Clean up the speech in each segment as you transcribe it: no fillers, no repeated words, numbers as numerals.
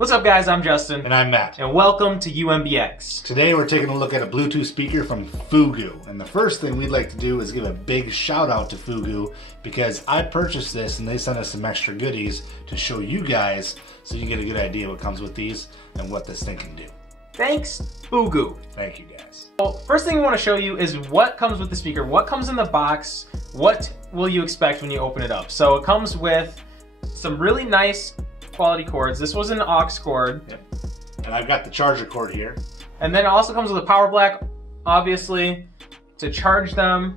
What's up, guys? I'm Justin. And I'm Matt. And welcome to UMBX. Today we're taking a look at a Bluetooth speaker from Fugu. And the first thing we'd like to do is give a big shout out to Fugu because I purchased this and they sent us some extra goodies to show you guys so you get a good idea what comes with these and what this thing can do. Thanks, Fugu. Thank you, guys. Well, first thing we want to show you is what comes with the speaker, what comes in the box, what will you expect when you open it up. So it comes with some really nice quality cords. This was an aux cord. Yep. And I've got the charger cord here. And then it also comes with a power black, obviously, to charge them.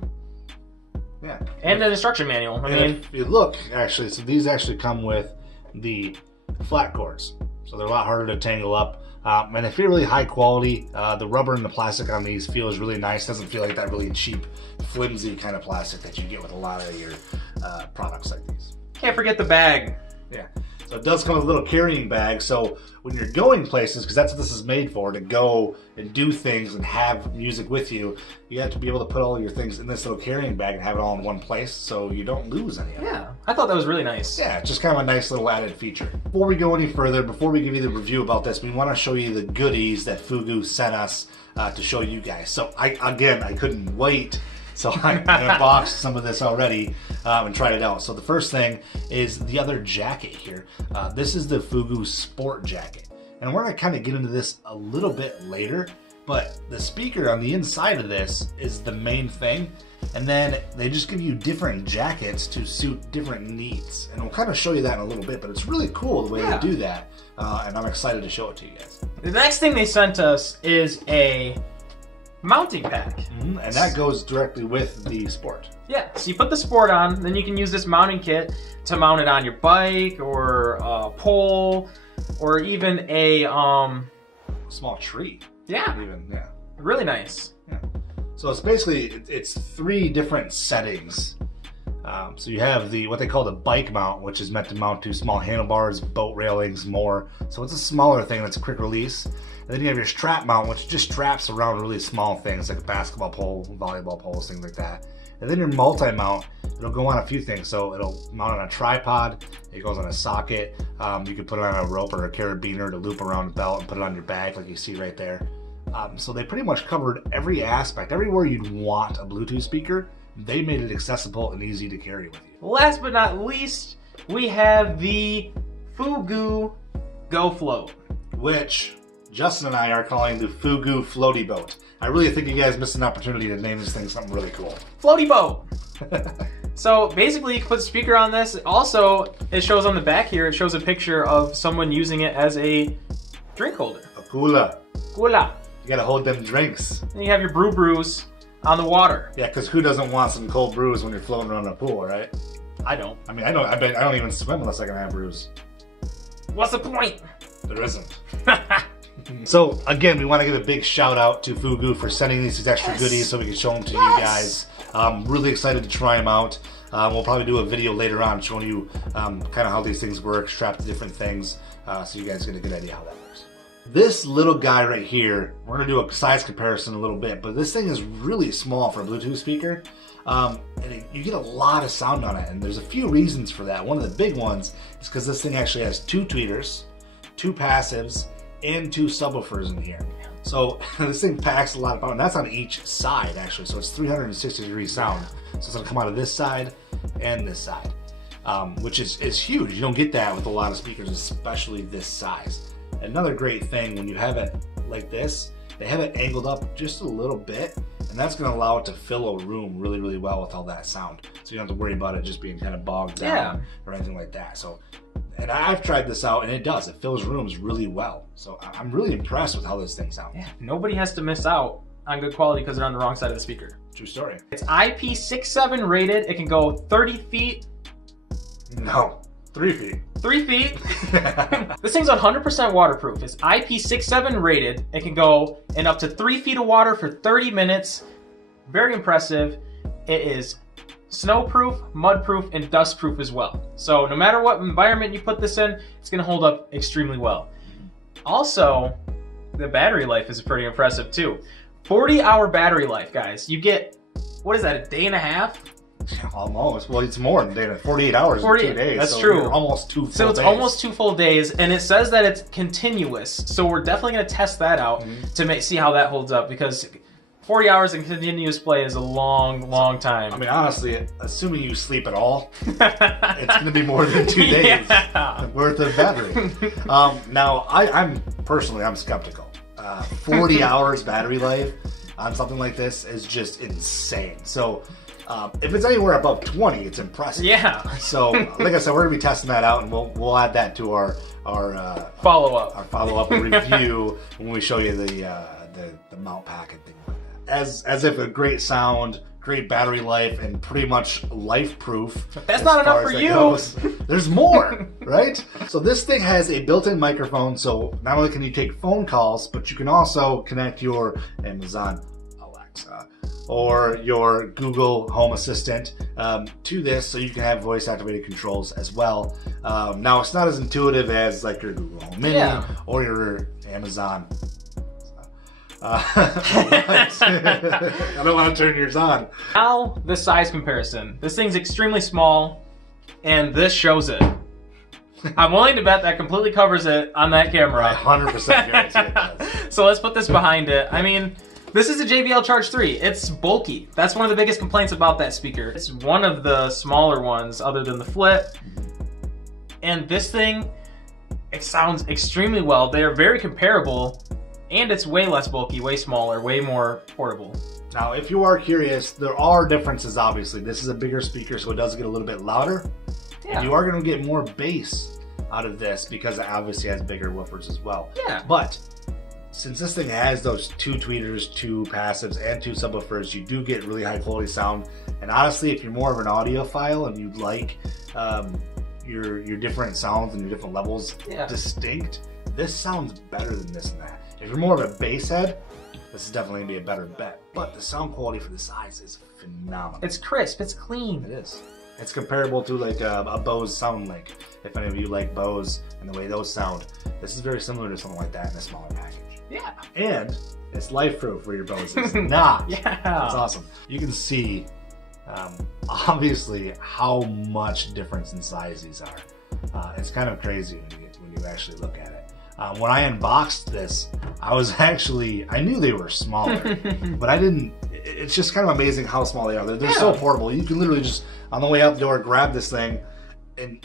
Yeah. And an instruction manual. I mean, if you look, actually, so these actually come with the flat cords. So they're a lot harder to tangle up. And they feel really high quality. The rubber and the plastic on these feels really nice. Doesn't feel like that really cheap, flimsy kind of plastic that you get with a lot of your products like these. Can't forget the bag. Yeah. So it does come with a little carrying bag. So when you're going places, because that's what this is made for, to go and do things and have music with you, you have to be able to put all your things in this little carrying bag and have it all in one place so you don't lose any of it. Yeah, I thought that was really nice. Yeah, it's just kind of a nice little added feature. Before we go any further, before we give you the review about this, we want to show you the goodies that Fugu sent us to show you guys. So I couldn't wait. So I unboxed some of this already and tried it out. So the first thing is the other jacket here. This is the Fugu Sport Jacket. And we're going to kind of get into this a little bit later, but the speaker on the inside of this is the main thing. And then they just give you different jackets to suit different needs. And we'll kind of show you that in a little bit, but it's really cool the way they do that. And I'm excited to show it to you guys. The next thing they sent us is a mounting pack. And that goes directly with the Sport. Yeah, so you put the Sport on, then you can use this mounting kit to mount it on your bike or a pole or even a small tree. Yeah. Even, yeah. Really nice. Yeah. So it's basically, it's three different settings. So you have what they call the bike mount, which is meant to mount to small handlebars, boat railings, more. So it's a smaller thing that's a quick release. And then you have your strap mount, which just straps around really small things like a basketball pole, volleyball poles, things like that. And then your multi-mount, it'll go on a few things. So it'll mount on a tripod, it goes on a socket. You can put it on a rope or a carabiner to loop around the belt and put it on your bag like you see right there. So they pretty much covered every aspect, everywhere you'd want a Bluetooth speaker. They made it accessible and easy to carry with you. Last but not least, we have the Fugu Go Float, which Justin and I are calling the Fugu Floaty Boat. I really think you guys missed an opportunity to name this thing something really cool. Floaty Boat! So basically you can put the speaker on this. Also, it shows on the back here, it shows a picture of someone using it as a drink holder. A cooler. Cooler. You gotta hold them drinks. And you have your brews on the water. Yeah, because who doesn't want some cold brews when you're floating around a pool, right? I don't. I mean, I don't even swim unless I can have brews. What's the point? There isn't. So again, we want to give a big shout out to Fugu for sending these extra goodies so we can show them to you guys. Really excited to try them out. We'll probably do a video later on showing you kind of how these things work, strap to different things, so you guys get a good idea how that works. This little guy right here, we're going to do a size comparison in a little bit, but this thing is really small for a Bluetooth speaker. You get a lot of sound on it, and there's a few reasons for that. One of the big ones is because this thing actually has 2 tweeters, 2 passives, and 2 subwoofers in here. So this thing packs a lot of power, and that's on each side actually. So it's 360-degree sound. So it's gonna come out of this side and this side, which is huge. You don't get that with a lot of speakers, especially this size. Another great thing when you have it like this, they have it angled up just a little bit, and that's gonna allow it to fill a room really, really well with all that sound. So you don't have to worry about it just being kind of bogged down or anything like that. So. And I've tried this out, and it does. It fills rooms really well. So I'm really impressed with how this thing sounds. Yeah, nobody has to miss out on good quality because they're on the wrong side of the speaker. True story. It's IP67 rated. It can go 30 feet. No, 3 feet. 3 feet. This thing's 100% waterproof. It's IP67 rated. It can go in up to 3 feet of water for 30 minutes. Very impressive. It is snowproof, mudproof, and dustproof as well. So no matter what environment you put this in, it's gonna hold up extremely well. Also, the battery life is pretty impressive too. 40-hour battery life, guys. You get, what is that, a day and a half? Almost. Well, it's more than 48 hours 48, 2 days. that's so true. You're almost 2 full days. So it's almost 2 full days, and it says that it's continuous. So we're definitely going to test that out to see how that holds up, because 40 hours in continuous play is a long, long time. I mean, honestly, assuming you sleep at all, it's going to be more than 2 days worth of battery. Now, I'm skeptical. 40 hours battery life on something like this is just insane. So if it's anywhere above 20, it's impressive. Yeah. So, like I said, we're gonna be testing that out, and we'll add that to our follow-up review when we show you the mount pack and things like that. As if a great sound, great battery life, and pretty much life-proof. That's not enough for you. There's more, right? So this thing has a built-in microphone, so not only can you take phone calls, but you can also connect your Amazon Alexa or your Google Home Assistant to this, so you can have voice-activated controls as well. Now, it's not as intuitive as like your Google Home Mini or your Amazon. I don't want to turn yours on. Now, the size comparison. This thing's extremely small, and this shows it. I'm willing to bet that completely covers it on that camera. I 100% guarantee it does. So let's put this behind it. I mean, this is a JBL Charge 3. It's bulky. That's one of the biggest complaints about that speaker. It's one of the smaller ones other than the Flip. And this thing, it sounds extremely well. They are very comparable, and it's way less bulky, way smaller, way more portable. Now, if you are curious, there are differences, obviously. This is a bigger speaker, so it does get a little bit louder. Yeah. And you are going to get more bass out of this because it obviously has bigger woofers as well. Yeah. But since this thing has those 2 tweeters, 2 passives, and 2 subwoofers, you do get really high quality sound. And honestly, if you're more of an audiophile and you like your different sounds and your different levels distinct, this sounds better than this and that. If you're more of a bass head, this is definitely going to be a better bet. But the sound quality for the size is phenomenal. It's crisp, it's clean. It is. It's comparable to like a Bose SoundLink. If any of you like Bose and the way those sound, this is very similar to something like that in a smaller package. Yeah. And it's life-proof for your Bose. It's not. Yeah. That's awesome. You can see, obviously, how much difference in size these are. It's kind of crazy when you actually look at it. When I unboxed this, I knew they were smaller, but I didn't. It's just kind of amazing how small they are. They're so portable. You can literally just, on the way out the door, grab this thing, and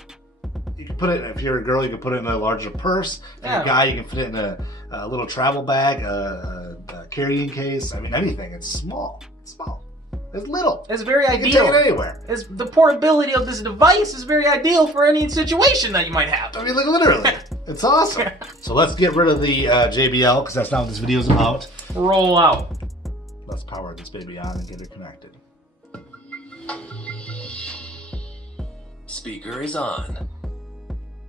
you can put it, if you're a girl, you can put it in a larger purse. If you're a guy, you can put it in a little travel bag, a carrying case. I mean, anything. It's small. It's small. It's little. It's very ideal. You can take it anywhere. The portability of this device is very ideal for any situation that you might have. I mean, like, literally. It's awesome. So let's get rid of the JBL, because that's not what this video is about. Roll out. Let's power this baby on and get it connected. Speaker is on.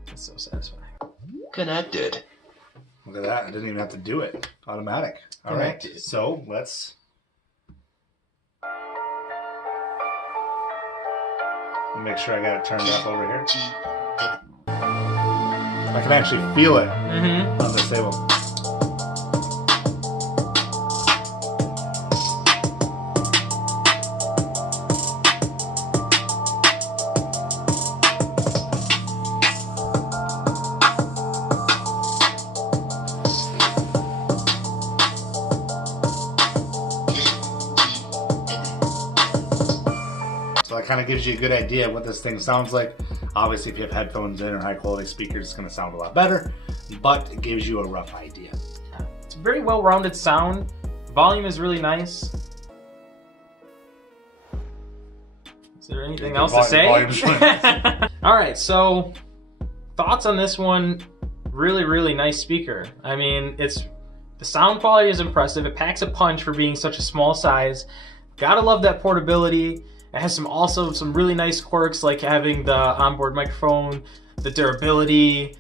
That's so satisfying. Connected. Look at that. I didn't even have to do it. Automatic. All right. So let's... make sure I got it turned up over here. I can actually feel it on the table. So that kind of gives you a good idea of what this thing sounds like. Obviously, if you have headphones in or high quality speakers, it's going to sound a lot better, but it gives you a rough idea. It's a very well-rounded sound. Volume is really nice. Is there anything else to say? All right, so thoughts on this one? Really, really nice speaker. I mean, the sound quality is impressive. It packs a punch for being such a small size. Gotta love that portability. It has also some really nice quirks, like having the onboard microphone, the durability.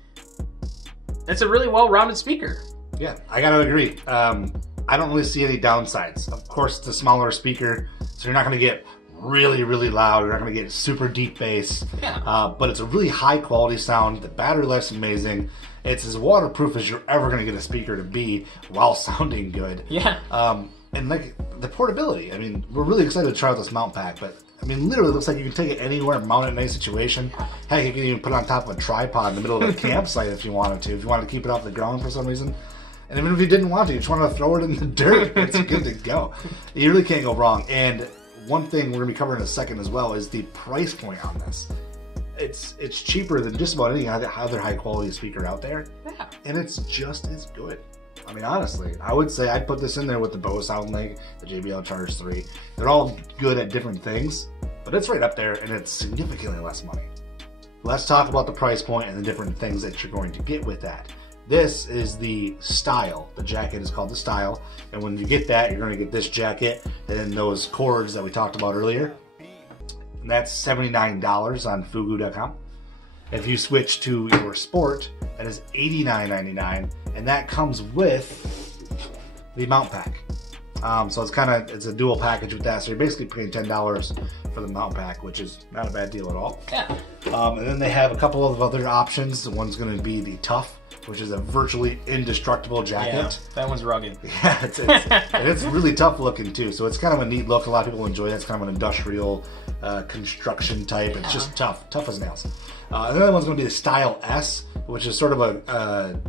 It's a really well-rounded speaker. Yeah, I gotta agree. I don't really see any downsides. Of course, it's a smaller speaker, so you're not gonna get really, really loud. You're not gonna get super deep bass. Yeah. But it's a really high-quality sound. The battery life's amazing. It's as waterproof as you're ever gonna get a speaker to be while sounding good. Yeah. And like the portability, I mean, we're really excited to try out this mount pack, but I mean, literally looks like you can take it anywhere, mount it in any situation. Heck, you can even put it on top of a tripod in the middle of a campsite if you wanted to. If you wanted to keep it off the ground for some reason. And even if you didn't want to, you just want to throw it in the dirt, it's good to go. You really can't go wrong. And one thing we're going to be covering in a second as well is the price point on this. It's cheaper than just about any other high quality speaker out there. Yeah. And it's just as good. I mean, honestly, I would say I'd put this in there with the Bose SoundLink, the JBL Charge 3. They're all good at different things, but it's right up there and it's significantly less money. Let's talk about the price point and the different things that you're going to get with that. This is the Style. The jacket is called the Style. And when you get that, you're going to get this jacket and then those cords that we talked about earlier. And that's $79 on Fugu.com. If you switch to your Sport, that is $89.99. And that comes with the mount pack. So it's a dual package with that. So you're basically paying $10 for the mount pack, which is not a bad deal at all. Yeah. And then they have a couple of other options. One's going to be the Tough, which is a virtually indestructible jacket. Yeah, that one's rugged. Yeah, and it's really tough looking too. So it's kind of a neat look. A lot of people enjoy that. It's kind of an industrial construction type. It's just tough as nails. And the other one's going to be the Style S, which is sort of a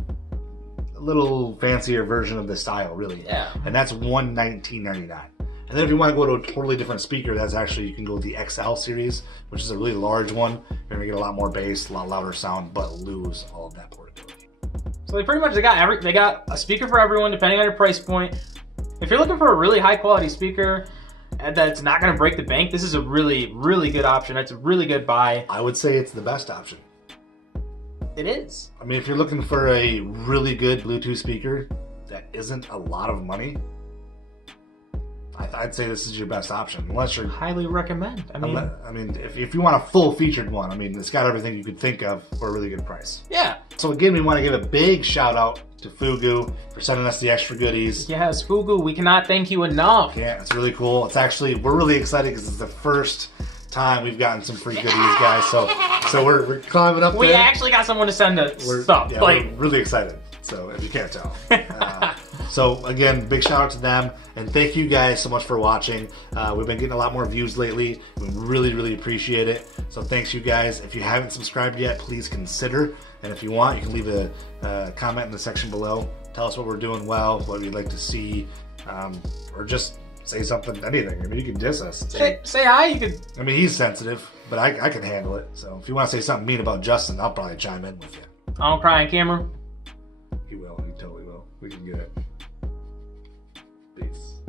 little fancier version of the Style, really. Yeah. And that's $119.99. And then if you want to go to a totally different speaker, that's actually, you can go with the XL series, which is a really large one. You're going to get a lot more bass, a lot louder sound, but lose all of that portability. So they pretty much they got a speaker for everyone depending on your price point. If you're looking for a really high quality speaker that's not going to break the bank, this is a really, really good option. It's a really good buy. I would say it's the best option. It is. I mean, if you're looking for a really good Bluetooth speaker that isn't a lot of money, I'd say this is your best option. Unless you're Highly recommend. I mean, if you want a full featured one, I mean, it's got everything you could think of for a really good price. yeah. So again, we want to give a big shout out to Fugu for sending us the extra goodies. Yes, Fugu, we cannot thank you enough. Yeah, it's really cool. We're really excited because it's the first time we've gotten some free goodies, guys. So we're climbing up We there. actually got someone to send us stuff. Yeah, we're really excited. So if you can't tell. So again, big shout out to them, and thank you guys so much for watching. We've been getting a lot more views lately. We really, really appreciate it. So thanks you guys. If you haven't subscribed yet, please consider. And if you want, you can leave a comment in the section below. Tell us what we're doing well, what you'd like to see, or just say something, anything. I mean, you can diss us. Say hi. You could. I mean, he's sensitive, but I can handle it. So if you want to say something mean about Justin, I'll probably chime in with you. I don't cry on camera. He will. He totally will. We can get it. Peace.